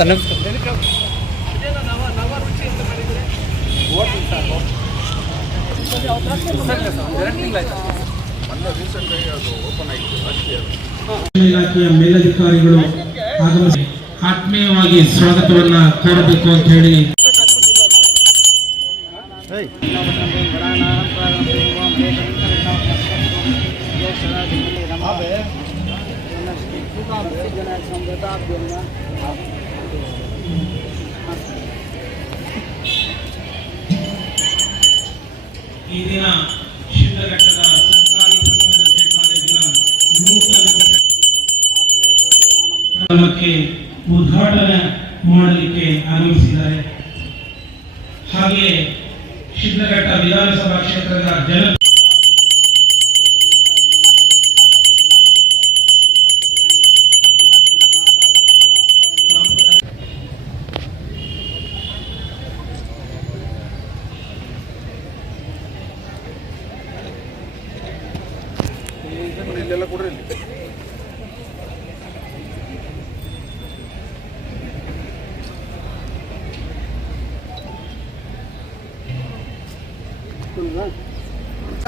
ಸಣ್ಣ ಇಲಾಖೆಯ ಮೇಲಧಿಕಾರಿಗಳು ಆಗಮಿಸಿ ಆತ್ಮೀಯವಾಗಿ ಸ್ವಾಗತವನ್ನ ಕೋರಬೇಕು ಅಂತ ಹೇಳಿ ಈ ದಿನ ಶಿಡ್ಲಘಟ್ಟದ ಸರ್ಕಾರಿ ಪ್ರಥಮ ದರ್ಜೆ ಕಾಲೇಜಿನ ನೂತನ ಕಾರ್ಯಕ್ರಮಕ್ಕೆ ಉದ್ಘಾಟನೆ ಮಾಡಲಿಕ್ಕೆ ಆಗಮಿಸಿದ್ದಾರೆ ಹಾಗೆಯೇ ಶಿಡ್ಲಘಟ್ಟ ವಿಧಾನಸಭಾ ಕ್ಷೇತ್ರದ ಜನ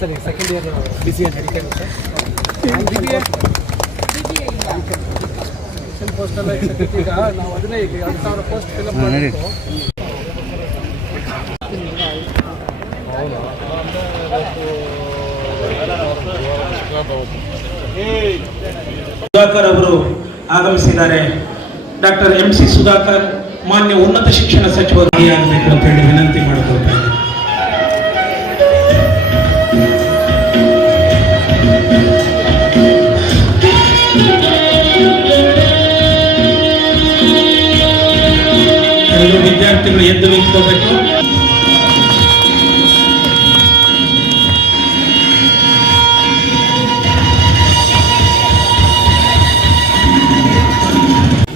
ಸರಿ. Second year ಬಿಸಿಯಲ್ಲಿ C A medical sir. Post ಎಲ್ಲ ಈಗ ನಾವು ಅದನ್ನೇ ಈಗ ಎರಡು ಸಾವಿರ ಪೋಸ್ಟ್ ಫಿಲಪ್ ಮಾಡಬೇಕು ಸುಧಾಕರ್ ಅವರು ಆಗಮಿಸಿದ್ದಾರೆ. ಡಾಕ್ಟರ್ ಎಂ ಸಿ ಸುಧಾಕರ್ ಮಾನ್ಯ ಉನ್ನತ ಶಿಕ್ಷಣ ಸಚಿವರು ಆಗಬೇಕು ಅಂತ ಹೇಳಿ ವಿನಂತಿ ಮಾಡಿಕೊಳ್ತಾ ಇದ್ದೀನಿ. ವಿದ್ಯಾರ್ಥಿಗಳು ಎದ್ದು ನಿಂತ್ಕೋಬೇಕು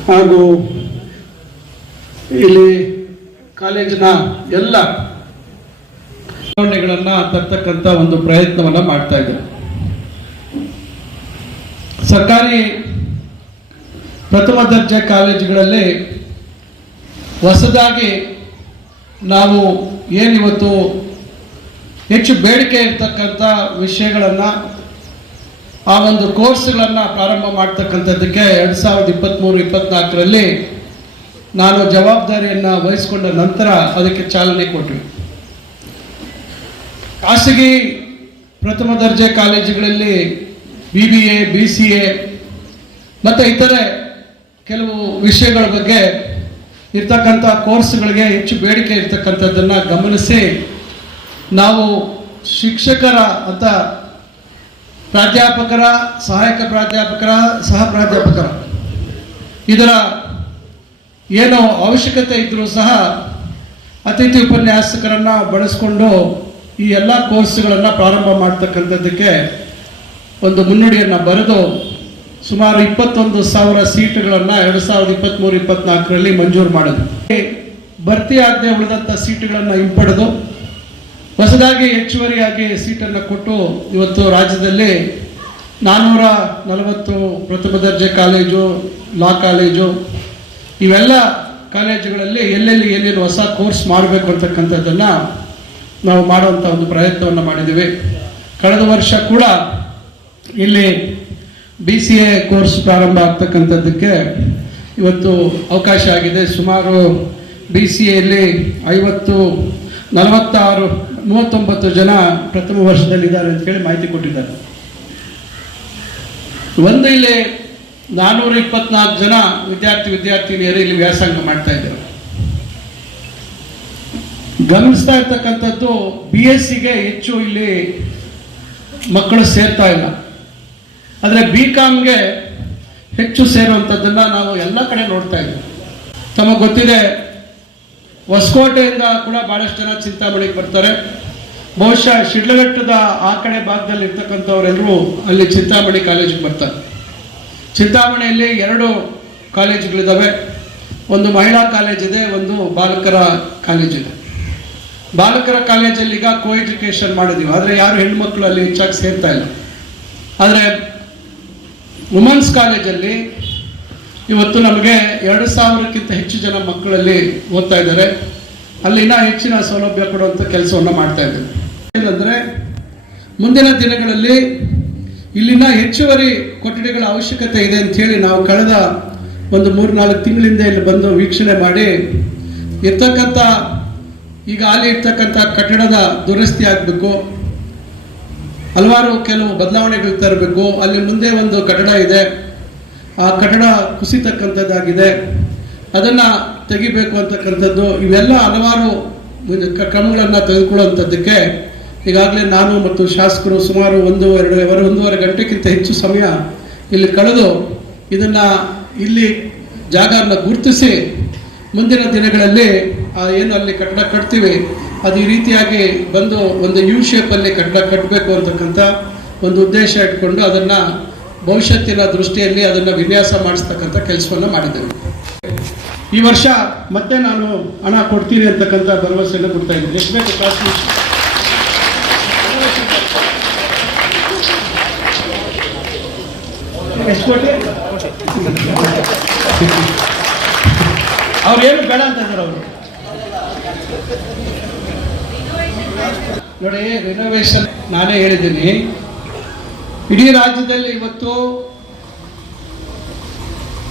ಹಾಗೂ ಇಲ್ಲಿ ಕಾಲೇಜಿನ ಎಲ್ಲ ಬದಲಾವಣೆಗಳನ್ನ ತರ್ತಕ್ಕಂಥ ಒಂದು ಪ್ರಯತ್ನವನ್ನ ಮಾಡ್ತಾ ಇದ್ದಾರೆ. ಸರ್ಕಾರಿ ಪ್ರಥಮ ದರ್ಜೆ ಕಾಲೇಜುಗಳಲ್ಲಿ ಹೊಸದಾಗಿ ನಾವು ಏನಿವತ್ತು ಹೆಚ್ಚು ಬೇಡಿಕೆ ಇರ್ತಕ್ಕಂಥ ವಿಷಯಗಳನ್ನು ಆ ಒಂದು ಕೋರ್ಸ್ಗಳನ್ನು ಪ್ರಾರಂಭ ಮಾಡ್ತಕ್ಕಂಥದ್ದಕ್ಕೆ ಎರಡು ಸಾವಿರದ ಇಪ್ಪತ್ತ್ಮೂರು ಇಪ್ಪತ್ತ್ನಾಲ್ಕರಲ್ಲಿ ನಾನು ಜವಾಬ್ದಾರಿಯನ್ನು ವಹಿಸಿಕೊಂಡ ನಂತರ ಅದಕ್ಕೆ ಚಾಲನೆ ಕೊಟ್ವಿ ಖಾಸಗಿ ಪ್ರಥಮ ದರ್ಜೆ ಕಾಲೇಜುಗಳಲ್ಲಿ B B A B C A ಮತ್ತು ಇತರೆ ಕೆಲವು ವಿಷಯಗಳ ಬಗ್ಗೆ ಇರ್ತಕ್ಕಂಥ ಕೋರ್ಸ್ಗಳಿಗೆ ಹೆಚ್ಚು ಬೇಡಿಕೆ ಇರ್ತಕ್ಕಂಥದ್ದನ್ನು ಗಮನಿಸಿ ನಾವು ಶಿಕ್ಷಕರ ಅಂತ ಪ್ರಾಧ್ಯಾಪಕರ, ಸಹಾಯಕ ಪ್ರಾಧ್ಯಾಪಕರ, ಸಹ ಪ್ರಾಧ್ಯಾಪಕರ ಇದರ ಏನು ಅವಶ್ಯಕತೆ ಇದ್ದರೂ ಸಹ ಅತಿಥಿ ಉಪನ್ಯಾಸಕರನ್ನು ಬಳಸಿಕೊಂಡು ಈ ಎಲ್ಲ ಕೋರ್ಸ್ಗಳನ್ನು ಪ್ರಾರಂಭ ಮಾಡ್ತಕ್ಕಂಥದ್ದಕ್ಕೆ ಒಂದು ಮುನ್ನುಡಿಯನ್ನು ಬರೆದು ಸುಮಾರು ಇಪ್ಪತ್ತೊಂದು ಸಾವಿರ ಸೀಟುಗಳನ್ನು ಎರಡು ಸಾವಿರದ ಇಪ್ಪತ್ತ್ಮೂರು ಇಪ್ಪತ್ನಾಲ್ಕರಲ್ಲಿ ಮಂಜೂರು ಮಾಡಿದ್ರು. ಭರ್ತಿ ಉಳಿದಂಥ ಸೀಟುಗಳನ್ನು ಹಿಂಪಡೆದು ಹೊಸದಾಗಿ ಹೆಚ್ಚುವರಿಯಾಗಿ ಸೀಟನ್ನು ಕೊಟ್ಟು ಇವತ್ತು ರಾಜ್ಯದಲ್ಲಿ ನಾನ್ನೂರ ನಲವತ್ತು ಪ್ರಥಮ ದರ್ಜೆ ಕಾಲೇಜು, ಲಾ ಕಾಲೇಜು ಇವೆಲ್ಲ ಕಾಲೇಜುಗಳಲ್ಲಿ ಎಲ್ಲೆಲ್ಲಿ ಏನೇನು ಹೊಸ ಕೋರ್ಸ್ ಮಾಡಬೇಕು ಅಂತಕ್ಕಂಥದ್ದನ್ನು ನಾವು ಮಾಡುವಂಥ ಒಂದು ಪ್ರಯತ್ನವನ್ನು ಮಾಡಿದ್ದೀವಿ. ಕಳೆದ ವರ್ಷ ಕೂಡ ಇಲ್ಲಿ ಬಿ ಸಿ ಎ ಕೋರ್ಸ್ ಪ್ರಾರಂಭ ಆಗ್ತಕ್ಕಂಥದ್ದಕ್ಕೆ ಇವತ್ತು ಅವಕಾಶ ಆಗಿದೆ. ಸುಮಾರು ಬಿ ಸಿ ಎಲ್ಲಿ ಐವತ್ತು, ನಲವತ್ತಾರು, ಮೂವತ್ತೊಂಬತ್ತು ಜನ ಪ್ರಥಮ ವರ್ಷದಲ್ಲಿದ್ದಾರೆ ಅಂತೇಳಿ ಮಾಹಿತಿ ಕೊಟ್ಟಿದ್ದಾರೆ. ಒಂದು ಇಲ್ಲಿ ನಾನ್ನೂರ ಇಪ್ಪತ್ನಾಲ್ಕು ಜನ ವಿದ್ಯಾರ್ಥಿ ವಿದ್ಯಾರ್ಥಿನಿಯರು ಇಲ್ಲಿ ವ್ಯಾಸಂಗ ಮಾಡ್ತಾ ಇದ್ದಾರೆ. ಗಮನಿಸ್ತಾ ಇರ್ತಕ್ಕಂಥದ್ದು ಬಿ ಎಸ್ ಸಿಗೆ ಹೆಚ್ಚು ಇಲ್ಲಿ ಮಕ್ಕಳು ಸೇರ್ತಾ ಇಲ್ಲ. ಆದರೆ ಬಿ ಕಾಮ್ಗೆ ಹೆಚ್ಚು ಸೇರುವಂಥದ್ದನ್ನು ನಾವು ಎಲ್ಲ ಕಡೆ ನೋಡ್ತಾ ಇದ್ದೀವಿ. ತಮಗೆ ಗೊತ್ತಿದೆ, ಹೊಸಕೋಟೆಯಿಂದ ಕೂಡ ಭಾಳಷ್ಟು ಜನ ಚಿಂತಾಮಣಿಗೆ ಬರ್ತಾರೆ. ಬಹುಶಃ ಶಿಡ್ಲಘಟ್ಟದ ಆ ಕಡೆ ಭಾಗದಲ್ಲಿ ಇರ್ತಕ್ಕಂಥವರೆಲ್ಲರೂ ಅಲ್ಲಿ ಚಿಂತಾಮಣಿ ಕಾಲೇಜಿಗೆ ಬರ್ತಾರೆ. ಚಿಂತಾಮಣಿಯಲ್ಲಿ ಎರಡು ಕಾಲೇಜುಗಳಿದ್ದಾವೆ. ಒಂದು ಮಹಿಳಾ ಕಾಲೇಜ್ ಇದೆ, ಒಂದು ಬಾಲಕರ ಕಾಲೇಜ್ ಇದೆ. ಬಾಲಕರ ಕಾಲೇಜಲ್ಲಿ ಈಗ ಕೋ ಎಜುಕೇಷನ್ ಮಾಡಿದೀವಿ. ಆದರೆ ಯಾರು ಹೆಣ್ಮಕ್ಳು ಅಲ್ಲಿ ಹೆಚ್ಚಾಗಿ ಸೇರ್ತಾ ಇಲ್ಲ. ಆದರೆ ವುಮೆನ್ಸ್ ಕಾಲೇಜಲ್ಲಿ ಇವತ್ತು ನಮಗೆ ಎರಡು ಸಾವಿರಕ್ಕಿಂತ ಹೆಚ್ಚು ಜನ ಮಕ್ಕಳಲ್ಲಿ ಓದ್ತಾ ಇದ್ದಾರೆ. ಅಲ್ಲಿ ಇನ್ನೂ ಹೆಚ್ಚಿನ ಸೌಲಭ್ಯ ಕೊಡುವಂಥ ಕೆಲಸವನ್ನು ಮಾಡ್ತಾ ಇದ್ದೀವಿ ಏನಂದರೆ ಮುಂದಿನ ದಿನಗಳಲ್ಲಿ ಇಲ್ಲಿನ ಹೆಚ್ಚುವರಿ ಕೊಠಡಿಗಳ ಅವಶ್ಯಕತೆ ಇದೆ ಅಂತ ಹೇಳಿ ನಾವು ಕಳೆದ ಒಂದು ಮೂರು ನಾಲ್ಕು ತಿಂಗಳಿಂದ ಇಲ್ಲಿ ಬಂದು ವೀಕ್ಷಣೆ ಮಾಡಿ ಇರ್ತಕ್ಕಂಥ ಈಗ ಅಲ್ಲಿ ಇರ್ತಕ್ಕಂಥ ಕಟ್ಟಡದ ದುರಸ್ತಿ ಆಗಬೇಕು, ಹಲವಾರು ಕೆಲವು ಬದಲಾವಣೆಗಳು ತರಬೇಕು, ಅಲ್ಲಿ ಮುಂದೆ ಒಂದು ಕಟ್ಟಡ ಇದೆ, ಆ ಕಟ್ಟಡ ಕುಸಿತಕ್ಕಂಥದ್ದಾಗಿದೆ, ಅದನ್ನು ತೆಗಿಬೇಕು ಅಂತಕ್ಕಂಥದ್ದು ಇವೆಲ್ಲ ಹಲವಾರು ಕ್ರಮಗಳನ್ನು ತೆಗೆದುಕೊಳ್ಳುವಂಥದ್ದಕ್ಕೆ ಈಗಾಗಲೇ ನಾನು ಮತ್ತು ಶಾಸಕರು ಸುಮಾರು ಒಂದು, ಎರಡು ಎರಡು ಒಂದೂವರೆ ಗಂಟೆಗಿಂತ ಹೆಚ್ಚು ಸಮಯ ಇಲ್ಲಿ ಕಳೆದು ಇದನ್ನು ಇಲ್ಲಿ ಜಾಗವನ್ನು ಗುರುತಿಸಿ ಮುಂದಿನ ದಿನಗಳಲ್ಲಿ ಏನು ಅಲ್ಲಿ ಕಟ್ಟಡ ಕಟ್ತೀವಿ, ಅದು ಈ ರೀತಿಯಾಗಿ ಬಂದು ಒಂದು ಯು ಶೇಪಲ್ಲಿ ಕಟ್ಟಡ ಕಟ್ಟಬೇಕು ಅಂತಕ್ಕಂಥ ಒಂದು ಉದ್ದೇಶ ಇಟ್ಕೊಂಡು ಅದನ್ನು ಭವಿಷ್ಯತ್ತಿನ ದೃಷ್ಟಿಯಲ್ಲಿ ಅದನ್ನು ವಿನ್ಯಾಸ ಮಾಡಿಸ್ತಕ್ಕಂಥ ಕೆಲಸವನ್ನು ಮಾಡಿದ್ದೇವೆ. ಈ ವರ್ಷ ಮತ್ತೆ ನಾನು ಹಣ ಕೊಡ್ತೀನಿ ಅಂತಕ್ಕಂಥ ಭರವಸೆಯನ್ನು ಕೊಡ್ತಾ ಇದ್ದೀನಿ. ಎಷ್ಟು ಬೇಕು ಎಷ್ಟು ಕೋಟಿ ಅವ್ರು ಏನು ಬೇಡ ಅಂತ ಇದ್ದಾರೆ ಅವರು. ನೋಡಿ ರಿನೋವೇಷನ್ ನಾನೇ ಹೇಳಿದ್ದೀನಿ. ಇಡೀ ರಾಜ್ಯದಲ್ಲಿ ಇವತ್ತು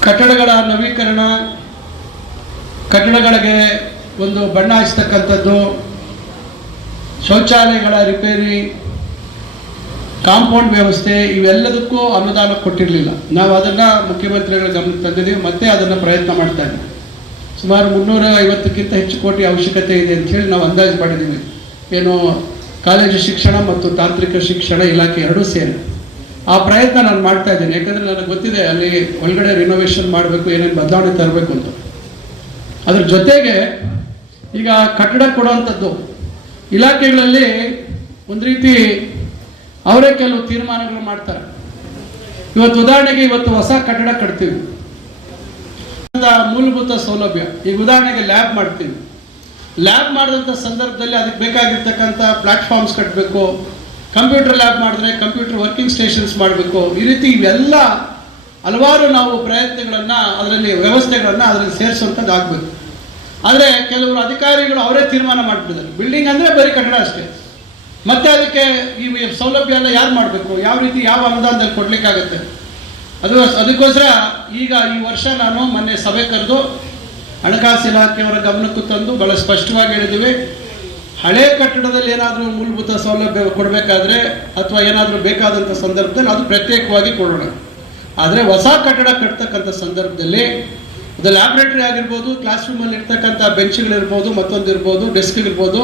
ಕಟ್ಟಡಗಳ ನವೀಕರಣ, ಕಟ್ಟಡಗಳಿಗೆ ಒಂದು ಬಣ್ಣ ಹಚ್ಚತಕ್ಕಂಥದ್ದು ಶೌಚಾಲಯಗಳ ರಿಪೇರಿ ಕಾಂಪೌಂಡ್ ವ್ಯವಸ್ಥೆ ಇವೆಲ್ಲದಕ್ಕೂ ಅನುದಾನ ಕೊಟ್ಟಿರಲಿಲ್ಲ. ನಾವು ಅದನ್ನು ಮುಖ್ಯಮಂತ್ರಿಗಳ ಗಮನಕ್ಕೆ ತಂದಿದ್ದೀವಿ, ಮತ್ತೆ ಅದನ್ನು ಪ್ರಯತ್ನ ಮಾಡ್ತಾ ಇದ್ದೀವಿ. ಸುಮಾರು ಮುನ್ನೂರ ಐವತ್ತಕ್ಕಿಂತ ಹೆಚ್ಚು ಕೋಟಿ ಅವಶ್ಯಕತೆ ಇದೆ ಅಂತ ಹೇಳಿ ನಾವು ಅಂದಾಜು ಮಾಡಿದ್ದೀವಿ. ಏನು ಕಾಲೇಜು ಶಿಕ್ಷಣ ಮತ್ತು ತಾಂತ್ರಿಕ ಶಿಕ್ಷಣ ಇಲಾಖೆ ಎರಡೂ ಸೇರಿ. ಆ ಪ್ರಯತ್ನ ನಾನು ಮಾಡ್ತಾ ಇದ್ದೀನಿ. ಯಾಕಂದರೆ ನನಗೆ ಗೊತ್ತಿದೆ, ಅಲ್ಲಿ ಒಳಗಡೆ ರಿನೋವೇಷನ್ ಮಾಡಬೇಕು, ಏನೇನು ಬದಲಾವಣೆ ತರಬೇಕು ಅಂತ. ಅದ್ರ ಜೊತೆಗೆ ಈಗ ಕಟ್ಟಡ ಕೊಡುವಂಥದ್ದು. ಇಲಾಖೆಗಳಲ್ಲಿ ಒಂದು ರೀತಿ ಅವರೇ ಕೆಲವು ತೀರ್ಮಾನಗಳು ಮಾಡ್ತಾರೆ. ಇವತ್ತು ಉದಾಹರಣೆಗೆ ಇವತ್ತು ಹೊಸ ಕಟ್ಟಡ ಕಟ್ತೀವಿ. ಮೂಲಭೂತ ಸೌಲಭ್ಯ. ಈಗ ಉದಾಹರಣೆಗೆ ಲ್ಯಾಬ್ ಮಾಡ್ತೀವಿ. ಲ್ಯಾಬ್ ಮಾಡಿದಂಥ ಸಂದರ್ಭದಲ್ಲಿ ಅದಕ್ಕೆ ಬೇಕಾಗಿರ್ತಕ್ಕಂಥ ಪ್ಲಾಟ್ಫಾರ್ಮ್ಸ್ ಕಟ್ಟಬೇಕು ಕಂಪ್ಯೂಟರ್ ಲ್ಯಾಬ್ ಮಾಡಿದ್ರೆ ಕಂಪ್ಯೂಟರ್ ವರ್ಕಿಂಗ್ ಸ್ಟೇಷನ್ಸ್ ಮಾಡಬೇಕು. ಈ ರೀತಿ ಇವೆಲ್ಲ ಹಲವಾರು ನಾವು ಪ್ರಯತ್ನಗಳನ್ನು ಅದರಲ್ಲಿ ವ್ಯವಸ್ಥೆಗಳನ್ನು ಅದರಲ್ಲಿ ಸೇರಿಸುವಂಥದ್ದು ಆಗಬೇಕು. ಆದರೆ ಕೆಲವರು ಅಧಿಕಾರಿಗಳು ಅವರೇ ತೀರ್ಮಾನ ಮಾಡಿಬಿಟ್ಟಿದ್ದಾರೆ. ಬಿಲ್ಡಿಂಗ್ ಅಂದರೆ ಬರೀ ಕಟ್ಟಡ ಅಷ್ಟೇ. ಮತ್ತೆ ಅದಕ್ಕೆ ಈ ಸೌಲಭ್ಯ ಎಲ್ಲ ಯಾರು ಮಾಡಬೇಕು? ಯಾವ ರೀತಿ ಯಾವ ಅನುದಾನದಲ್ಲಿ ಕೊಡಲಿಕ್ಕಾಗತ್ತೆ? ಅದು ಅದಕ್ಕೋಸ್ಕರ ಈಗ ಈ ವರ್ಷ ನಾನು ಮೊನ್ನೆ ಸಭೆ ಕರೆದು ಹಣಕಾಸು ಇಲಾಖೆಯವರ ಗಮನಕ್ಕೂ ತಂದು ಭಾಳ ಸ್ಪಷ್ಟವಾಗಿ ಹೇಳಿದ್ದೀವಿ. ಹಳೆ ಕಟ್ಟಡದಲ್ಲಿ ಏನಾದರೂ ಮೂಲಭೂತ ಸೌಲಭ್ಯ ಕೊಡಬೇಕಾದ್ರೆ ಅಥವಾ ಏನಾದರೂ ಬೇಕಾದಂಥ ಸಂದರ್ಭದಲ್ಲಿ ಅದು ಪ್ರತ್ಯೇಕವಾಗಿ ಕೊಡೋಣ. ಆದರೆ ಹೊಸ ಕಟ್ಟಡ ಕಟ್ತಕ್ಕಂಥ ಸಂದರ್ಭದಲ್ಲಿ ಅದು ಲ್ಯಾಬ್ರೇಟ್ರಿ ಆಗಿರ್ಬೋದು ಕ್ಲಾಸ್ ರೂಮಲ್ಲಿ ಇರ್ತಕ್ಕಂಥ ಬೆಂಚ್ಗಳಿರ್ಬೋದು ಮತ್ತೊಂದು ಇರ್ಬೋದು ಡೆಸ್ಕ್ ಇರ್ಬೋದು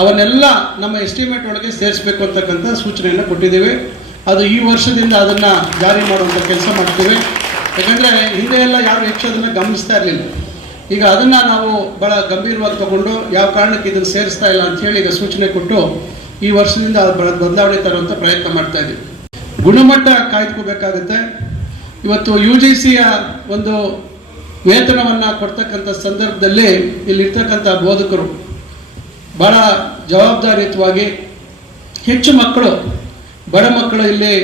ಅವನ್ನೆಲ್ಲ ನಮ್ಮ ಎಸ್ಟಿಮೇಟ್ ಒಳಗೆ ಸೇರಿಸಬೇಕು ಅಂತಕ್ಕಂಥ ಸೂಚನೆಯನ್ನು ಕೊಟ್ಟಿದ್ದೇವೆ. ಅದು ಈ ವರ್ಷದಿಂದ ಅದನ್ನು ಜಾರಿ ಮಾಡುವಂಥ ಕೆಲಸ ಮಾಡ್ತೇವೆ. ಯಾಕಂದರೆ ಹಿಂದೆ ಎಲ್ಲ ಯಾರು ಹೆಚ್ಚು ಅದನ್ನು ಗಮನಿಸ್ತಾ ಇರಲಿಲ್ಲ. ಈಗ ಅದನ್ನು ನಾವು ಭಾಳ ಗಂಭೀರವಾಗಿ ತಗೊಂಡು ಯಾವ ಕಾರಣಕ್ಕೆ ಇದನ್ನು ಸೇರಿಸ್ತಾ ಇಲ್ಲ ಅಂತ ಹೇಳಿ ಈಗ ಸೂಚನೆ ಕೊಟ್ಟು ಈ ವರ್ಷದಿಂದ ಬದಲಾವಣೆ ತರುವಂಥ ಪ್ರಯತ್ನ ಮಾಡ್ತಾ ಇದ್ದೀವಿ. ಗುಣಮಟ್ಟ ಕಾಯ್ದುಕೋಬೇಕಾಗುತ್ತೆ. ಇವತ್ತು ಯು ಜಿ ಸಿಯ ಒಂದು ವೇತನವನ್ನು ಕೊಡ್ತಕ್ಕಂಥ ಸಂದರ್ಭದಲ್ಲಿ ಇಲ್ಲಿರ್ತಕ್ಕಂಥ ಬೋಧಕರು ಭಾಳ ಜವಾಬ್ದಾರಿಯುತವಾಗಿ ಹೆಚ್ಚು ಮಕ್ಕಳು, ಬಡ ಮಕ್ಕಳು ಇಲ್ಲಿ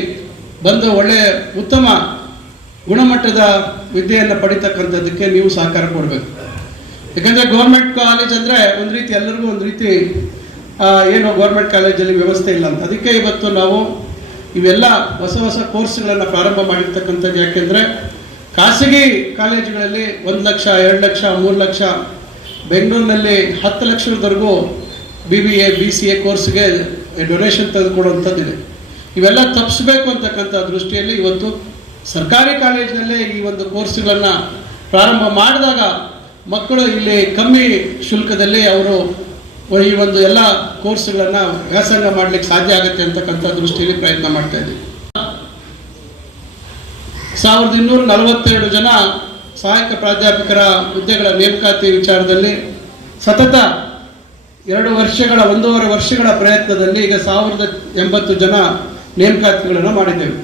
ಬಂದು ಒಳ್ಳೆಯ ಉತ್ತಮ ಗುಣಮಟ್ಟದ ವಿದ್ಯೆಯನ್ನು ಪಡಿತಕ್ಕಂಥದ್ದಕ್ಕೆ ನೀವು ಸಹಕಾರ ಕೊಡಬೇಕು. ಯಾಕಂದರೆ ಗೌರ್ಮೆಂಟ್ ಕಾಲೇಜ್ ಅಂದರೆ ಒಂದು ರೀತಿ ಎಲ್ಲರಿಗೂ ಒಂದು ರೀತಿ ಏನು ಗೌರ್ಮೆಂಟ್ ಕಾಲೇಜಲ್ಲಿ ವ್ಯವಸ್ಥೆ ಇಲ್ಲ ಅಂತ. ಅದಕ್ಕೆ ಇವತ್ತು ನಾವು ಇವೆಲ್ಲ ಹೊಸ ಹೊಸ ಕೋರ್ಸ್ಗಳನ್ನು ಪ್ರಾರಂಭ ಮಾಡಿರ್ತಕ್ಕಂಥದ್ದು ಯಾಕೆಂದರೆ ಖಾಸಗಿ ಕಾಲೇಜುಗಳಲ್ಲಿ ಒಂದು ಲಕ್ಷ, ಎರಡು ಲಕ್ಷ, ಮೂರು ಲಕ್ಷ, ಬೆಂಗಳೂರಿನಲ್ಲಿ ಹತ್ತು ಲಕ್ಷದವರೆಗೂ B B A B C A ಕೋರ್ಸ್ಗೆ ಡೊನೇಷನ್ ತೆಗೆದುಕೊಡುವಂಥದ್ದಿದೆ. ಇವೆಲ್ಲ ತಪ್ಪಿಸ್ಬೇಕು ಅಂತಕ್ಕಂಥ ದೃಷ್ಟಿಯಲ್ಲಿ ಇವತ್ತು ಸರ್ಕಾರಿ ಕಾಲೇಜಿನಲ್ಲೇ ಈ ಒಂದು ಕೋರ್ಸ್ಗಳನ್ನು ಪ್ರಾರಂಭ ಮಾಡಿದಾಗ ಮಕ್ಕಳು ಇಲ್ಲಿ ಕಮ್ಮಿ ಶುಲ್ಕದಲ್ಲಿ ಅವರು ಈ ಒಂದು ಎಲ್ಲ ಕೋರ್ಸ್ಗಳನ್ನು ವ್ಯಾಸಂಗ ಮಾಡಲಿಕ್ಕೆ ಸಾಧ್ಯ ಆಗುತ್ತೆ ಅಂತಕ್ಕಂಥ ದೃಷ್ಟಿಯಲ್ಲಿ ಪ್ರಯತ್ನ ಮಾಡ್ತಾ ಇದ್ದೀವಿ. ಸಾವಿರದ ಇನ್ನೂರ ನಲವತ್ತೆರಡು ಜನ ಸಹಾಯಕ ಪ್ರಾಧ್ಯಾಪಕರ ಹುದ್ದೆಗಳ ನೇಮಕಾತಿ ವಿಚಾರದಲ್ಲಿ ಸತತ ಎರಡು ವರ್ಷಗಳ, ಒಂದೂವರೆ ವರ್ಷಗಳ ಪ್ರಯತ್ನದಲ್ಲಿ ಈಗ ಸಾವಿರದ ಎಂಬತ್ತು ಜನ ನೇಮಕಾತಿಗಳನ್ನು ಮಾಡಿದ್ದೇವೆ.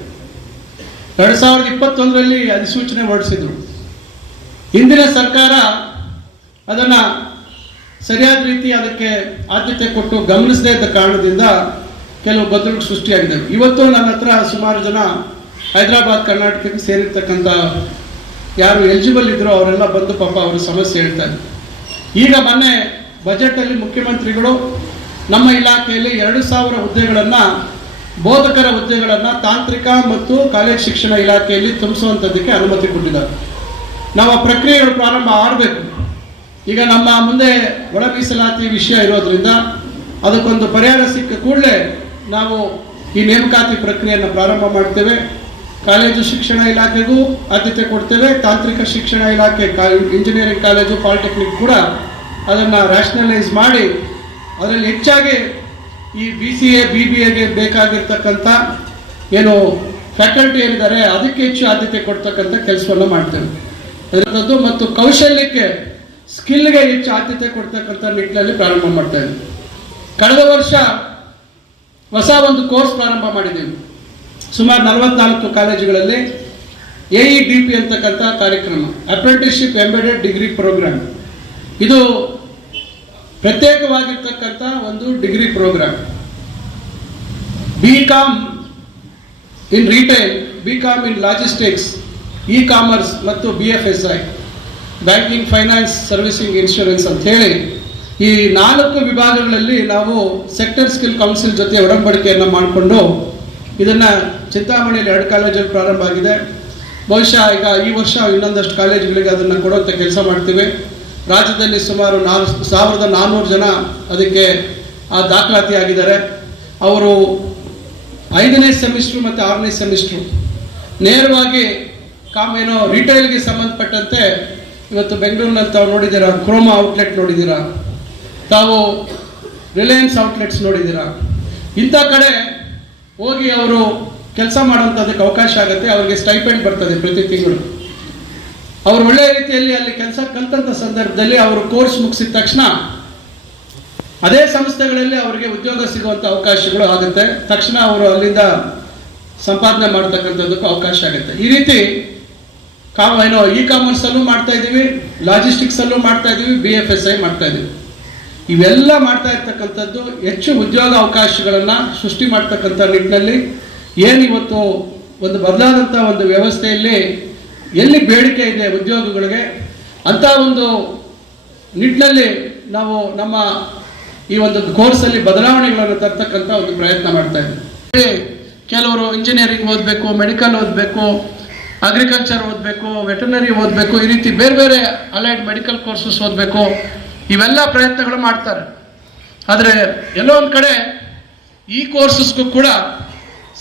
ಎರಡು ಸಾವಿರದ ಇಪ್ಪತ್ತೊಂದರಲ್ಲಿ ಅಧಿಸೂಚನೆ ಹೊರಡಿಸಿದರು. ಹಿಂದಿನ ಸರ್ಕಾರ ಅದನ್ನು ಸರಿಯಾದ ರೀತಿ ಅದಕ್ಕೆ ಆದ್ಯತೆ ಕೊಟ್ಟು ಗಮನಿಸದೇ ಇದ್ದ ಕಾರಣದಿಂದ ಕೆಲವು ಬದಲು ಸೃಷ್ಟಿಯಾಗಿದೆ ಇವತ್ತು ನನ್ನ ಹತ್ರ ಸುಮಾರು ಜನ ಹೈದರಾಬಾದ್, ಕರ್ನಾಟಕಕ್ಕೆ ಸೇರಿರ್ತಕ್ಕಂಥ ಯಾರು ಎಲಿಜಿಬಲ್ ಇದ್ರೋ ಅವರೆಲ್ಲ ಬಂದು ಪಾಪ ಅವರ ಸಮಸ್ಯೆ ಹೇಳ್ತಾರೆ ಈಗ ಮೊನ್ನೆ ಬಜೆಟಲ್ಲಿ ಮುಖ್ಯಮಂತ್ರಿಗಳು ನಮ್ಮ ಇಲಾಖೆಯಲ್ಲಿ ಎರಡು ಸಾವಿರ ಹುದ್ದೆಗಳನ್ನು, ಬೋಧಕರ ಹುದ್ದೆಗಳನ್ನು ತಾಂತ್ರಿಕ ಮತ್ತು ಕಾಲೇಜ್ ಶಿಕ್ಷಣ ಇಲಾಖೆಯಲ್ಲಿ ತುಂಬಿಸುವಂಥದ್ದಕ್ಕೆ ಅನುಮತಿ ಕೊಟ್ಟಿದ್ದಾರೆ. ನಾವು ಪ್ರಕ್ರಿಯೆಗಳು ಪ್ರಾರಂಭ ಆಡಬೇಕು ಈಗ ನಮ್ಮ ಮುಂದೆ ಒಳ ಮೀಸಲಾತಿ ವಿಷಯ ಇರೋದ್ರಿಂದ ಅದಕ್ಕೊಂದು ಪರಿಹಾರ ಸಿಕ್ಕ ಕೂಡಲೇ ನಾವು ಈ ನೇಮಕಾತಿ ಪ್ರಕ್ರಿಯೆಯನ್ನು ಪ್ರಾರಂಭ ಮಾಡ್ತೇವೆ. ಕಾಲೇಜು ಶಿಕ್ಷಣ ಇಲಾಖೆಗೂ ಆದ್ಯತೆ ಕೊಡ್ತೇವೆ. ತಾಂತ್ರಿಕ ಶಿಕ್ಷಣ ಇಲಾಖೆ ಕಾ ಇಂಜಿನಿಯರಿಂಗ್ ಕಾಲೇಜು ಪಾಲಿಟೆಕ್ನಿಕ್ ಕೂಡ ಅದನ್ನು ರ್ಯಾಷನಲೈಸ್ ಮಾಡಿ, ಅದರಲ್ಲಿ ಹೆಚ್ಚಾಗಿ ಈ B C A B B ಎಗೆ ಬೇಕಾಗಿರ್ತಕ್ಕಂಥ ಏನು ಫ್ಯಾಕಲ್ಟಿ ಏನಿದ್ದಾರೆ, ಅದಕ್ಕೆ ಹೆಚ್ಚು ಆದ್ಯತೆ ಕೊಡ್ತಕ್ಕಂಥ ಕೆಲಸವನ್ನು ಮಾಡ್ತೇವೆ. ಅದರದ್ದು ಮತ್ತು ಕೌಶಲ್ಯಕ್ಕೆ ಸ್ಕಿಲ್ಗೆ ಹೆಚ್ಚು ಆದ್ಯತೆ ಕೊಡ್ತಕ್ಕಂಥ ನಿಟ್ಟಿನಲ್ಲಿ ಪ್ರಾರಂಭ ಮಾಡ್ತೇವೆ. ಕಳೆದ ವರ್ಷ ಹೊಸ ಒಂದು ಕೋರ್ಸ್ ಪ್ರಾರಂಭ ಮಾಡಿದ್ದೇವೆ ಸುಮಾರು ನಲವತ್ನಾಲ್ಕು ಕಾಲೇಜುಗಳಲ್ಲಿ ಎ ಇ ಡಿ ಪಿ ಅಂತಕ್ಕಂಥ ಕಾರ್ಯಕ್ರಮ ಅಪ್ರೆಂಟಿಸ್ಶಿಪ್ ಎಂಬೆಡೆಡ್ ಡಿಗ್ರಿ ಪ್ರೋಗ್ರಾಮ್ ಇದು ಪ್ರತ್ಯೇಕವಾಗಿರ್ತಕ್ಕಂಥ ಒಂದು degree program. B com in retail B com in logistics e commerce ಮತ್ತು B F S I banking finance servicing insurance ಅಂತ ಹೇಳಿ ಈ ನಾಲ್ಕು ವಿಭಾಗಗಳಲ್ಲಿ ನಾವು ಸೆಕ್ಟರ್ ಸ್ಕಿಲ್ ಕೌನ್ಸಿಲ್ ಜೊತೆ ಒಡಂಬಡಿಕೆಯನ್ನು ಮಾಡಿಕೊಂಡು ಇದನ್ನು ಚಿಂತಾಮಣಿಯಲ್ಲಿ ಎರಡು ಕಾಲೇಜಲ್ಲಿ ಪ್ರಾರಂಭ ಆಗಿದೆ. ಬಹುಶಃ ಈಗ ಈ ವರ್ಷ ಇನ್ನೊಂದಷ್ಟು ಕಾಲೇಜುಗಳಿಗೆ ಅದನ್ನು ಕೊಡುವಂಥ ಕೆಲಸ ಮಾಡ್ತೀವಿ. ರಾಜ್ಯದಲ್ಲಿ ಸುಮಾರು ನಾಲ್ ಸಾವಿರದ ನಾನ್ನೂರು ಜನ ಅದಕ್ಕೆ ಆ ದಾಖಲಾತಿ ಆಗಿದ್ದಾರೆ ಅವರು ಐದನೇ ಸೆಮಿಸ್ಟ್ರು ಮತ್ತು ಆರನೇ ಸೆಮಿಸ್ಟ್ರು. ನೇರವಾಗಿ ಕಾಮ್ ಏನೋ ರಿಟೈಲ್ಗೆ ಸಂಬಂಧಪಟ್ಟಂತೆ ಇವತ್ತು ಬೆಂಗಳೂರಿನಲ್ಲಿ ತಾವು ನೋಡಿದ್ದೀರಾ? ಕ್ರೋಮಾ ಔಟ್ಲೆಟ್ ನೋಡಿದ್ದೀರಾ? ತಾವು ರಿಲಯನ್ಸ್ ಔಟ್ಲೆಟ್ಸ್ ನೋಡಿದ್ದೀರಾ? ಇಂಥ ಕಡೆ ಹೋಗಿ ಅವರು ಕೆಲಸ ಮಾಡುವಂಥದ್ದಕ್ಕೆ ಅವಕಾಶ ಆಗುತ್ತೆ, ಅವರಿಗೆ ಸ್ಟೈಪೆಂಡ್ ಬರ್ತದೆ ಪ್ರತಿ ತಿಂಗಳು. ಅವರು ಒಳ್ಳೆಯ ರೀತಿಯಲ್ಲಿ ಅಲ್ಲಿ ಕೆಲಸ ಕಲ್ತಂಥ ಸಂದರ್ಭದಲ್ಲಿ ಅವರು ಕೋರ್ಸ್ ಮುಗಿಸಿದ ತಕ್ಷಣ ಅದೇ ಸಂಸ್ಥೆಗಳಲ್ಲಿ ಅವರಿಗೆ ಉದ್ಯೋಗ ಸಿಗುವಂಥ ಅವಕಾಶಗಳು ಆಗುತ್ತೆ. ತಕ್ಷಣ ಅವರು ಅಲ್ಲಿಂದ ಸಂಪಾದನೆ ಮಾಡ್ತಕ್ಕಂಥದ್ದಕ್ಕೂ ಅವಕಾಶ ಆಗುತ್ತೆ. ಈ ರೀತಿ ಕಾ ಏನೋ ಇ ಕಾಮರ್ಸಲ್ಲೂ ಮಾಡ್ತಾ ಇದ್ದೀವಿ ಲಾಜಿಸ್ಟಿಕ್ಸಲ್ಲೂ ಮಾಡ್ತಾ ಇದ್ದೀವಿ ಬಿ ಎಫ್ ಎಸ್ ಐ ಮಾಡ್ತಾ ಇದ್ದೀವಿ. ಇವೆಲ್ಲ ಮಾಡ್ತಾ ಇರ್ತಕ್ಕಂಥದ್ದು ಹೆಚ್ಚು ಉದ್ಯೋಗ ಅವಕಾಶಗಳನ್ನು ಸೃಷ್ಟಿ ಮಾಡ್ತಕ್ಕಂಥ ನಿಟ್ಟಿನಲ್ಲಿ ಏನು ಇವತ್ತು ಒಂದು ಬದಲಾದಂಥ ಒಂದು ವ್ಯವಸ್ಥೆಯಲ್ಲಿ ಎಲ್ಲಿ ಬೇಡಿಕೆ ಇದೆ ಉದ್ಯೋಗಗಳಿಗೆ, ಅಂತ ಒಂದು ನಿಟ್ಟಿನಲ್ಲಿ ನಾವು ನಮ್ಮ ಈ ಒಂದು ಕೋರ್ಸಲ್ಲಿ ಬದಲಾವಣೆಗಳನ್ನು ತರ್ತಕ್ಕಂಥ ಒಂದು ಪ್ರಯತ್ನ ಮಾಡ್ತಾ ಇದ್ದೀವಿ. ಕೆಲವರು ಇಂಜಿನಿಯರಿಂಗ್ ಓದಬೇಕು ಮೆಡಿಕಲ್ ಓದಬೇಕು ಅಗ್ರಿಕಲ್ಚರ್ ಓದಬೇಕು ವೆಟರ್ನರಿ ಓದಬೇಕು, ಈ ರೀತಿ ಬೇರೆ ಬೇರೆ ಅಲೈಡ್ ಮೆಡಿಕಲ್ ಕೋರ್ಸಸ್ ಓದಬೇಕು, ಇವೆಲ್ಲ ಪ್ರಯತ್ನಗಳು ಮಾಡ್ತಾರೆ. ಆದರೆ ಎಲ್ಲೋ ಒಂದು ಕಡೆ ಈ ಕೋರ್ಸಸ್ಗೂ ಕೂಡ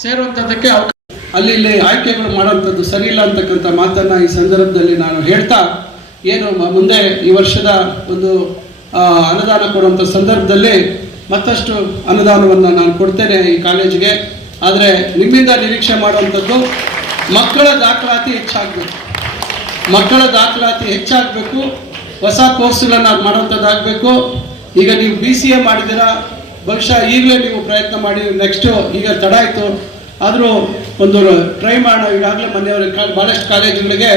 ಸೇರುವಂಥದ್ದಕ್ಕೆ ಅವಕಾಶ ಅಲ್ಲಿ ಇಲ್ಲಿ ಆಯ್ಕೆಗಳು ಮಾಡುವಂಥದ್ದು ಸರಿಯಿಲ್ಲ ಅಂತಕ್ಕಂಥ ಮಾತನ್ನು ಈ ಸಂದರ್ಭದಲ್ಲಿ ನಾನು ಹೇಳ್ತಾ ಏನು ಮುಂದೆ ಈ ವರ್ಷದ ಒಂದು ಅನುದಾನ ಕೊಡುವಂಥ ಸಂದರ್ಭದಲ್ಲಿ ಮತ್ತಷ್ಟು ಅನುದಾನವನ್ನು ನಾನು ಕೊಡ್ತೇನೆ ಈ ಕಾಲೇಜಿಗೆ. ಆದರೆ ನಿಮ್ಮಿಂದ ನಿರೀಕ್ಷೆ ಮಾಡುವಂಥದ್ದು ಮಕ್ಕಳ ದಾಖಲಾತಿ ಹೆಚ್ಚಾಗಬೇಕು. ಮಕ್ಕಳ ದಾಖಲಾತಿ ಹೆಚ್ಚಾಗಬೇಕು. ಹೊಸ ಕೋರ್ಸ್ಗಳನ್ನು ಮಾಡುವಂಥದ್ದಾಗಬೇಕು. ಈಗ ನೀವು ಬಿ ಸಿ ಎ ಮಾಡಿದ್ದೀರಾ, ಬಹುಶಃ ಈಗಲೇ ನೀವು ಪ್ರಯತ್ನ ಮಾಡಿ, ನೆಕ್ಸ್ಟು ಈಗ ತಡ ಆಯಿತು. ಆದರೂ ಒಂದು ಟ್ರೈ ಮಾಡೋ ಈಗಾಗಲೇ ಮನೆಯವರ ಭಾಳಷ್ಟು ಕಾಲೇಜುಗಳಿಗೆ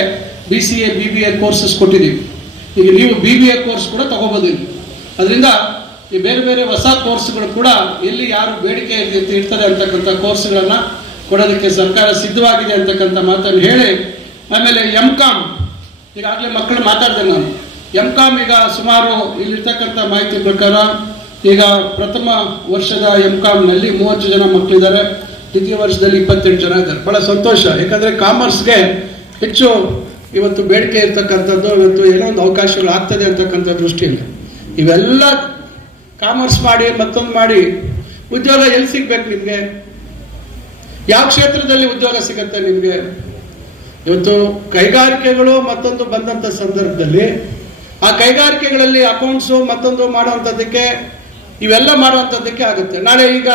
B C A B B A courses ಕೊಟ್ಟಿದ್ದೀವಿ. ಈಗ ನೀವು ಬಿ ಬಿ ಎ ಕೋರ್ಸ್ ಕೂಡ ತಗೋಬೋದು ಇಲ್ಲಿ. ಅದರಿಂದ ಈ ಬೇರೆ ಬೇರೆ ಹೊಸ ಕೋರ್ಸ್ಗಳು ಕೂಡ ಎಲ್ಲಿ ಯಾರು ಬೇಡಿಕೆ ಇರ್- ಇರ್ತದೆ ಅಂತಕ್ಕಂಥ ಕೋರ್ಸ್ಗಳನ್ನು ಕೊಡೋದಕ್ಕೆ ಸರ್ಕಾರ ಸಿದ್ಧವಾಗಿದೆ ಅಂತಕ್ಕಂಥ ಮಾತನ್ನು ಹೇಳಿ, ಆಮೇಲೆ ಎಂ ಕಾಮ್ ಈಗಾಗಲೇ ಮಕ್ಕಳು ಮಾತಾಡಿದೆ ನಾನು. ಎಂ ಕಾಮ್ ಈಗ ಸುಮಾರು ಇಲ್ಲಿರ್ತಕ್ಕಂಥ ಮಾಹಿತಿ ಪ್ರಕಾರ ಈಗ ಪ್ರಥಮ ವರ್ಷದ ಎಂ ಕಾಮ್ನಲ್ಲಿ ಮೂವತ್ತು ಜನ ಮಕ್ಕಳಿದ್ದಾರೆ ದ್ವಿತೀಯ ವರ್ಷದಲ್ಲಿ ಇಪ್ಪತ್ತೆಂಟು ಜನ ಇದ್ದಾರೆ. ಭಾಳ ಸಂತೋಷ. ಯಾಕಂದರೆ ಕಾಮರ್ಸ್ಗೆ ಹೆಚ್ಚು ಇವತ್ತು ಬೇಡಿಕೆ ಇರ್ತಕ್ಕಂಥದ್ದು, ಇವತ್ತು ಏನೋ ಒಂದು ಅವಕಾಶಗಳು ಆಗ್ತದೆ ಅಂತಕ್ಕಂಥ ದೃಷ್ಟಿಯಿಂದ. ಇವೆಲ್ಲ ಕಾಮರ್ಸ್ ಮಾಡಿ, ಮತ್ತೊಂದು ಮಾಡಿ, ಉದ್ಯೋಗ ಎಲ್ಲಿ ಸಿಗ್ಬೇಕು ನಿಮಗೆ? ಯಾವ ಕ್ಷೇತ್ರದಲ್ಲಿ ಉದ್ಯೋಗ ಸಿಗುತ್ತೆ ನಿಮಗೆ? ಇವತ್ತು ಕೈಗಾರಿಕೆಗಳು ಮತ್ತೊಂದು ಬಂದಂಥ ಸಂದರ್ಭದಲ್ಲಿ, ಆ ಕೈಗಾರಿಕೆಗಳಲ್ಲಿ ಅಕೌಂಟ್ಸು ಮತ್ತೊಂದು ಮಾಡುವಂಥದ್ದಕ್ಕೆ ಇವೆಲ್ಲ ಮಾಡುವಂಥದ್ದಕ್ಕೆ ಆಗುತ್ತೆ. ನಾಳೆ ಈಗ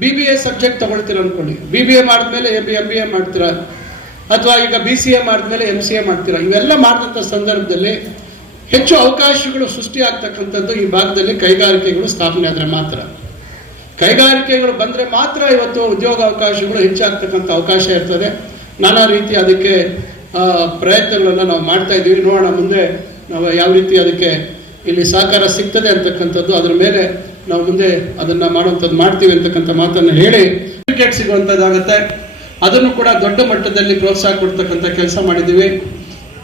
ಬಿ ಬಿ ಎ ಸಬ್ಜೆಕ್ಟ್ ತಗೊಳ್ತೀರ ಅನ್ಕೊಳ್ಳಿ ಬಿ ಬಿ ಎ ಮಾಡಿದ್ಮೇಲೆ M B M B A ಮಾಡ್ತೀರಾ? ಅಥವಾ ಈಗ ಬಿ ಸಿ ಎ ಮಾಡಿದ್ಮೇಲೆ ಎಂ ಸಿ ಎ ಮಾಡ್ತೀರಾ? ಇವೆಲ್ಲ ಮಾಡಿದಂಥ ಸಂದರ್ಭದಲ್ಲಿ ಹೆಚ್ಚು ಅವಕಾಶಗಳು ಸೃಷ್ಟಿ ಆಗ್ತಕ್ಕಂಥದ್ದು ಈ ಭಾಗದಲ್ಲಿ ಕೈಗಾರಿಕೆಗಳು ಸ್ಥಾಪನೆ ಆದರೆ ಮಾತ್ರ. ಕೈಗಾರಿಕೆಗಳು ಬಂದರೆ ಮಾತ್ರ ಇವತ್ತು ಉದ್ಯೋಗ ಅವಕಾಶಗಳು ಹೆಚ್ಚಾಗ್ತಕ್ಕಂಥ ಅವಕಾಶ ಇರ್ತದೆ. ನಾನಾ ರೀತಿ ಅದಕ್ಕೆ ಪ್ರಯತ್ನಗಳನ್ನು ನಾವು ಮಾಡ್ತಾ ಇದ್ದೀವಿ. ನೋಡೋಣ ಮುಂದೆ ನಾವು ಯಾವ ರೀತಿ ಅದಕ್ಕೆ ಇಲ್ಲಿ ಸಹಕಾರ ಸಿಗ್ತದೆ ಅಂತಕ್ಕಂಥದ್ದು. ಅದರ ಮೇಲೆ ನಾವು ಮುಂದೆ ಅದನ್ನ ಮಾಡುವಂಥದ್ದು ಮಾಡ್ತೀವಿ ಅಂತಕ್ಕಂಥ ಮಾತನ್ನು ಹೇಳಿ ಕ್ರಿಕೆಟ್ ಸಿಗುವಂಥದ್ದಾಗುತ್ತೆ. ಅದನ್ನು ಕೂಡ ದೊಡ್ಡ ಮಟ್ಟದಲ್ಲಿ ಪ್ರೋತ್ಸಾಹ ಕೊಡ್ತಕ್ಕಂಥ ಕೆಲಸ ಮಾಡಿದ್ದೀವಿ.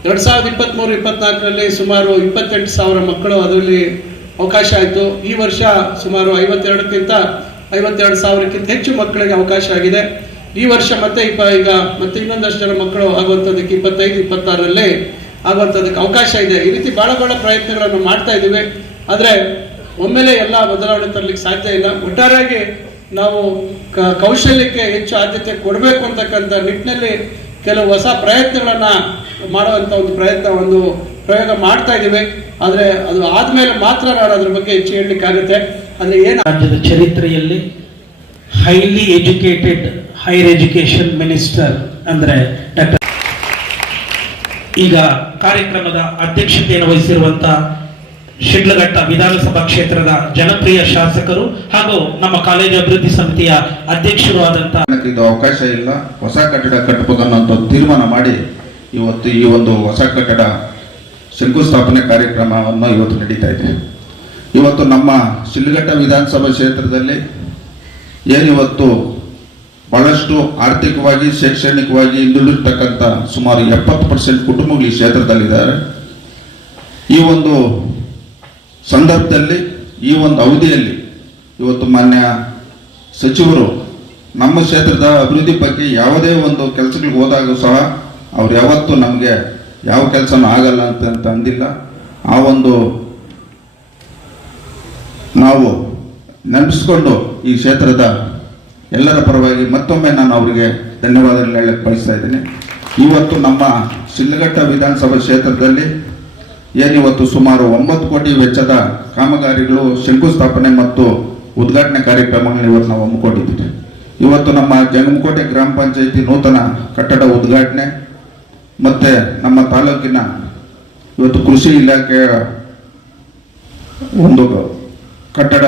ಎರಡು ಸಾವಿರದ ಇಪ್ಪತ್ತ್ಮೂರು ಇಪ್ಪತ್ನಾಲ್ಕರಲ್ಲಿ ಸುಮಾರು ಇಪ್ಪತ್ತೆಂಟು ಸಾವಿರ ಮಕ್ಕಳು ಅದರಲ್ಲಿ ಅವಕಾಶ ಆಯಿತು. ಈ ವರ್ಷ ಸುಮಾರು ಐವತ್ತೆರಡಕ್ಕಿಂತ ಐವತ್ತೆರಡು ಸಾವಿರಕ್ಕಿಂತ ಹೆಚ್ಚು ಮಕ್ಕಳಿಗೆ ಅವಕಾಶ ಆಗಿದೆ. ಈ ವರ್ಷ ಮತ್ತೆ ಇಪ್ಪ, ಈಗ ಮತ್ತೆ ಇನ್ನೊಂದಷ್ಟು ಜನ ಮಕ್ಕಳು ಆಗುವಂಥದ್ದಕ್ಕೆ ಇಪ್ಪತ್ತೈದು, ಇಪ್ಪತ್ತಾರರಲ್ಲಿ ಆಗುವಂಥದ್ದಕ್ಕೆ ಅವಕಾಶ ಇದೆ. ಈ ರೀತಿ ಭಾಳ ಭಾಳ ಪ್ರಯತ್ನಗಳನ್ನು ಮಾಡ್ತಾ ಇದ್ದೀವಿ. ಆದರೆ ಒಮ್ಮೆಲೆ ಎಲ್ಲ ಬದಲಾವಣೆ ತರಲಿಕ್ಕೆ ಸಾಧ್ಯ ಇಲ್ಲ. ಒಟ್ಟಾರೆಯಾಗಿ ನಾವು ಕೌಶಲ್ಯಕ್ಕೆ ಹೆಚ್ಚು ಆದ್ಯತೆ ಕೊಡಬೇಕು ಅಂತಕ್ಕಂಥ ನಿಟ್ಟಿನಲ್ಲಿ ಕೆಲವು ಹೊಸ ಪ್ರಯತ್ನಗಳನ್ನು ಮಾಡುವಂಥ ಒಂದು ಪ್ರಯತ್ನ, ಒಂದು ಪ್ರಯೋಗ ಮಾಡ್ತಾ ಇದ್ದೀವಿ. ಆದರೆ ಅದು ಆದಮೇಲೆ ಮಾತ್ರ ನಾನು ಅದ್ರ ಬಗ್ಗೆ ಹೆಚ್ಚು ಹೇಳಲಿಕ್ಕಾಗುತ್ತೆ. ಅಂದರೆ ಏನು ರಾಜ್ಯದ ಚರಿತ್ರೆಯಲ್ಲಿ highly educated higher education minister ಅಂದರೆ ಡಾಕ್ಟರ್. ಈಗ ಕಾರ್ಯಕ್ರಮದ ಅಧ್ಯಕ್ಷತೆಯನ್ನು ವಹಿಸಿರುವಂತ ಶಿಡ್ಲಘಟ್ಟ ವಿಧಾನಸಭಾ ಕ್ಷೇತ್ರದ ಜನಪ್ರಿಯ ಶಾಸಕರು ಹಾಗೂ ನಮ್ಮ ಕಾಲೇಜು ಅಭಿವೃದ್ಧಿ ಸಮಿತಿಯ ಅಧ್ಯಕ್ಷರು ಆದಂತಹ ಅವಕಾಶ ಇಲ್ಲ. ಹೊಸ ಕಟ್ಟಡ ಕಟ್ಟಬೇಕನ್ನೋ ತೀರ್ಮಾನ ಮಾಡಿ ಇವತ್ತು ಈ ಒಂದು ಹೊಸ ಕಟ್ಟಡ ಶಂಕುಸ್ಥಾಪನೆ ಕಾರ್ಯಕ್ರಮವನ್ನು ಇವತ್ತು ನಡೀತಾ ಇದೆ. ಇವತ್ತು ನಮ್ಮ ಶಿಲ್ಘಟ್ಟ ವಿಧಾನಸಭಾ ಕ್ಷೇತ್ರದಲ್ಲಿ ಏನಿವತ್ತು ಬಹಳಷ್ಟು ಆರ್ಥಿಕವಾಗಿ, ಶೈಕ್ಷಣಿಕವಾಗಿ ಹಿಂದುಳಿರ್ತಕ್ಕಂಥ ಸುಮಾರು ಎಪ್ಪತ್ತು ಪರ್ಸೆಂಟ್ ಕುಟುಂಬಗಳು ಈ ಕ್ಷೇತ್ರದಲ್ಲಿದ್ದಾರೆ. ಈ ಒಂದು ಸಂದರ್ಭದಲ್ಲಿ ಈ ಒಂದು ಅವಧಿಯಲ್ಲಿ ಇವತ್ತು ಮಾನ್ಯ ಸಚಿವರು ನಮ್ಮ ಕ್ಷೇತ್ರದ ಅಭಿವೃದ್ಧಿ ಬಗ್ಗೆ ಯಾವುದೇ ಒಂದು ಕೆಲಸಗಳಿಗೆ ಹೋದಾಗ ಸಹ ಅವ್ರು ಯಾವತ್ತೂ ನಮಗೆ ಯಾವ ಕೆಲಸನೂ ಆಗಲ್ಲ ಅಂತ ಅಂದಿಲ್ಲ. ಆ ಒಂದು ನಾವು ನೆನಪಿಸ್ಕೊಂಡು ಈ ಕ್ಷೇತ್ರದ ಎಲ್ಲರ ಪರವಾಗಿ ಮತ್ತೊಮ್ಮೆ ನಾನು ಅವರಿಗೆ ಧನ್ಯವಾದಗಳು ಹೇಳಕ್ಕೆ ಬಯಸ್ತಾ ಇದ್ದೀನಿ. ಇವತ್ತು ನಮ್ಮ ಶಿಲ್ಲಘಟ್ಟ ವಿಧಾನಸಭಾ ಕ್ಷೇತ್ರದಲ್ಲಿ ಏನಿವತ್ತು ಸುಮಾರು ಒಂಬತ್ತು ಕೋಟಿ ವೆಚ್ಚದ ಕಾಮಗಾರಿಗಳು ಶಂಕುಸ್ಥಾಪನೆ ಮತ್ತು ಉದ್ಘಾಟನೆ ಕಾರ್ಯಕ್ರಮಗಳನ್ನ ಇವತ್ತು ನಾವು ಹಮ್ಮಿಕೊಂಡಿದ್ದೀವಿ. ಇವತ್ತು ನಮ್ಮ ಜಂಗಮಕೋಟೆ ಗ್ರಾಮ ಪಂಚಾಯಿತಿ ನೂತನ ಕಟ್ಟಡ ಉದ್ಘಾಟನೆ ಮತ್ತು ನಮ್ಮ ತಾಲೂಕಿನ ಇವತ್ತು ಕೃಷಿ ಇಲಾಖೆಯ ಒಂದು ಕಟ್ಟಡ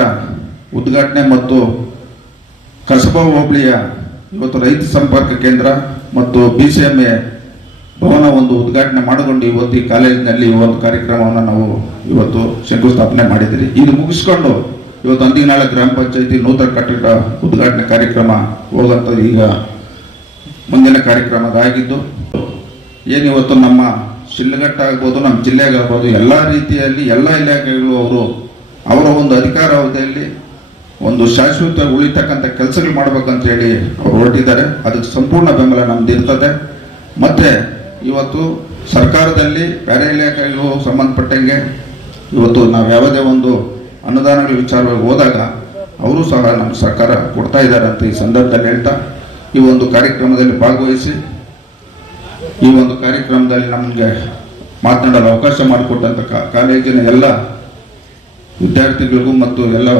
ಉದ್ಘಾಟನೆ ಮತ್ತು ಕಸಬಾ ಹೋಬಳಿಯ ಇವತ್ತು ರೈತ ಸಂಪರ್ಕ ಕೇಂದ್ರ ಮತ್ತು ಬಿ ಸಿ ಎಂ ಎ ಭವನ ಒಂದು ಉದ್ಘಾಟನೆ ಮಾಡಿಕೊಂಡು ಇವತ್ತು ಈ ಕಾಲೇಜಿನಲ್ಲಿ ಒಂದು ಕಾರ್ಯಕ್ರಮವನ್ನು ನಾವು ಇವತ್ತು ಶಂಕುಸ್ಥಾಪನೆ ಮಾಡಿದ್ದೀರಿ. ಇದು ಮುಗಿಸ್ಕೊಂಡು ಇವತ್ತು ಅಂದಿನಾಳ ಗ್ರಾಮ ಪಂಚಾಯತಿ ನೂತನ ಕಟ್ಟಡ ಉದ್ಘಾಟನೆ ಕಾರ್ಯಕ್ರಮ ಹೋಗುವಂಥದ್ದು ಈಗ ಮುಂದಿನ ಕಾರ್ಯಕ್ರಮದಾಗಿದ್ದು ಏನಿವತ್ತು ನಮ್ಮ ಶಿಲ್ಘಟ್ಟ ಆಗ್ಬೋದು, ನಮ್ಮ ಜಿಲ್ಲೆಗಾಗ್ಬೋದು ಎಲ್ಲ ರೀತಿಯಲ್ಲಿ ಎಲ್ಲ ಇಲಾಖೆಗಳು ಅವರು ಅವರ ಒಂದು ಅಧಿಕಾರ ಅವಧಿಯಲ್ಲಿ ಒಂದು ಶಾಶ್ವತ ಉಳಿತಕ್ಕಂಥ ಕೆಲಸಗಳು ಮಾಡ್ಬೇಕಂತ ಹೇಳಿ ಅವರು ಹೊರಟಿದ್ದಾರೆ. ಅದಕ್ಕೆ ಸಂಪೂರ್ಣ ಬೆಂಬಲ ನಮ್ದು ಇರ್ತದೆ. ಮತ್ತೆ ಇವತ್ತು ಸರ್ಕಾರದಲ್ಲಿ ಬೇರೆ ಇಲಾಖೆಗಳು ಸಂಬಂಧಪಟ್ಟಂಗೆ ಇವತ್ತು ನಾವು ಯಾವುದೇ ಒಂದು ಅನುದಾನಗಳ ವಿಚಾರವಾಗಿ ಹೋದಾಗ ಅವರು ಸಹ ನಮ್ಮ ಸರ್ಕಾರ ಕೊಡ್ತಾ ಇದ್ದಾರೆ ಅಂತ ಈ ಸಂದರ್ಭದಲ್ಲಿ ಹೇಳ್ತಾ ಈ ಒಂದು ಕಾರ್ಯಕ್ರಮದಲ್ಲಿ ಭಾಗವಹಿಸಿ ಈ ಒಂದು ಕಾರ್ಯಕ್ರಮದಲ್ಲಿ ನಮಗೆ ಮಾತನಾಡಲು ಅವಕಾಶ ಮಾಡಿಕೊಟ್ಟಂಥ ಕಾಲೇಜಿನ ಎಲ್ಲ ವಿದ್ಯಾರ್ಥಿಗಳಿಗೂ ಮತ್ತು ಎಲ್ಲ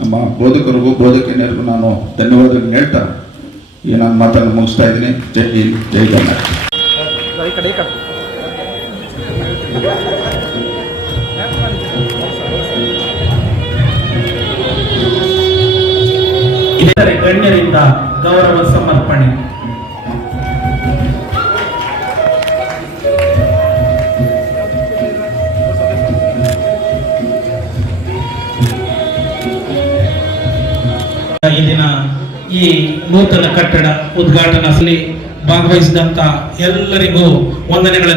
ನಮ್ಮ ಬೋಧಕರಿಗೂ, ಬೋಧಕಿನಿಯರಿಗೂ ನಾನು ಧನ್ಯವಾದಗಳನ್ನು ಹೇಳ್ತಾ ಈ ನಾನು ಮಾತನ್ನು ಮುಗಿಸ್ತಾ ಇದ್ದೀನಿ. ಜೈ ಜೈ ಕರ್ನಾಟಕ ಈ ಕಡೆ ಈ ಕಡೆ. ಇತರೆ ಗಣ್ಯರಿಂದ ಗೌರವ ಸಮರ್ಪಣೆ. ಈ ದಿನ ಈ ನೂತನ ಕಟ್ಟಡ ಉದ್ಘಾಟನದಲ್ಲಿ ಭಾಗವಹಿಸಿದಂತ ಎಲ್ಲರಿಗೂ ವಂದನೆಗಳನ್ನು